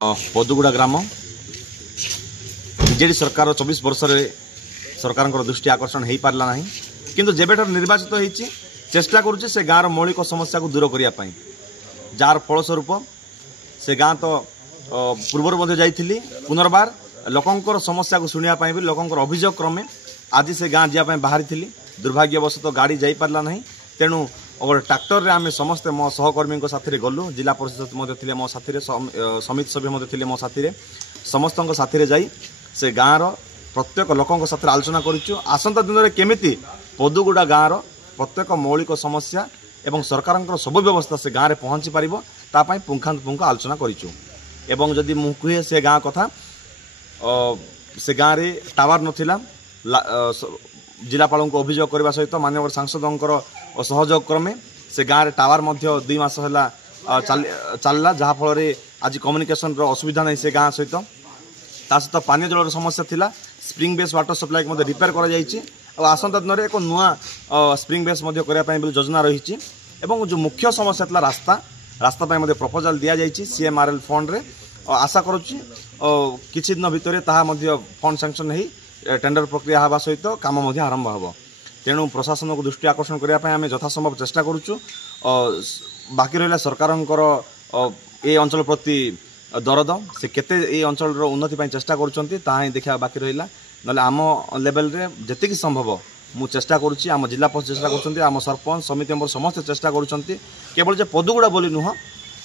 पदुगुड़ा ग्राम BJD सरकार 24 वर्ष सरकार दृष्टि आकर्षण हो पारा ना किंतु जेबेठार निर्वाचित होती चेष्टा करुच्चे से गाँव मौलिक समस्या को दूर करने जार फलस्वरूप से गाँ तो पूर्वर जाइली पुनर्बार लोकंर समस्या को शुणापी भी लोकंर अभियोग क्रमे आज से गाँ जावाई बाहरी दुर्भाग्यवशत गाड़ी जापारा ना तेणु गोटे ट्रैक्टर रे आम समस्ते मो सहकर्मी साथी गलु जिला परिषद मो साथी समिति सभ्य थे मो साथी समस्त साथी जाई से गाँव प्रत्येक लोकों साथ आलोचना करूँ आसंता दिन में केमिति पदुगुड़ा गाँव प्रत्येक मौलिक समस्या एवं सरकार सब व्यवस्था से गाँव में पहुँची पार तापाई पुंखानुपुंख आलोचना करूँ एवं जदि मु कहे से गाँ कथा से गाँव में टावर नथिला जिलापाल को अभियोग करने सहित माननीय सांसदों सहयोग क्रमे से गाँव में टावर 2 मास है चलला जहाँफल आज कम्युनिकेशन असुविधा नहीं से गाँ सहित सहित पानी जल समस्या थिला spring base water supply repair कर आसंता दिन में एक नुआ स्प्रिंग बेस करने योजना रही जो मुख्य समस्या था रास्ता प्रपोजाल दि जाइए CMRL फंड रे आशा करुच्ची किछि दिन भितर फंड सैंक्शन हो टेंडर प्रक्रिया हवा सहित काम आरंभ हो तेणु प्रशासन को दृष्टि आकर्षण करने आम यथासंभव चेष्टा करुचु बाकी रहा सरकार ये अंचल प्रति दरद से केते ये अंचल उन्नति चेष्टा करुँच देखा बाकी रहा ना आम लेवल रे जतिक संभव मु चेष्टा करुच्ची आम जिला परिषद चेष्टा कर सरपंच समिति मेंबर समस्ते चेष्टा करुँच केवल जे पदुगुड़ा बोली नुह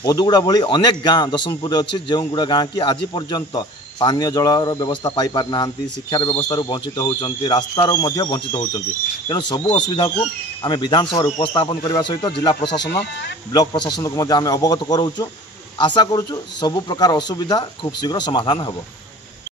पदुगुड़ा भली अनेक गाँ दशमपुर अच्छी जो गुड़ा गाँ की आज पर्यंत पानीय जलर व्यवस्था पाई पार ना शिक्षार व्यवस्था वंचित होती रास्तार वंचित होती तेणु सबू असुविधा को आम विधानसभा उपस्थापन करने सहित जिला प्रशासन ब्लॉक प्रशासन को आम अवगत कराऊँ आशा करुँ सबु प्रकार असुविधा खूब शीघ्र समाधान होब।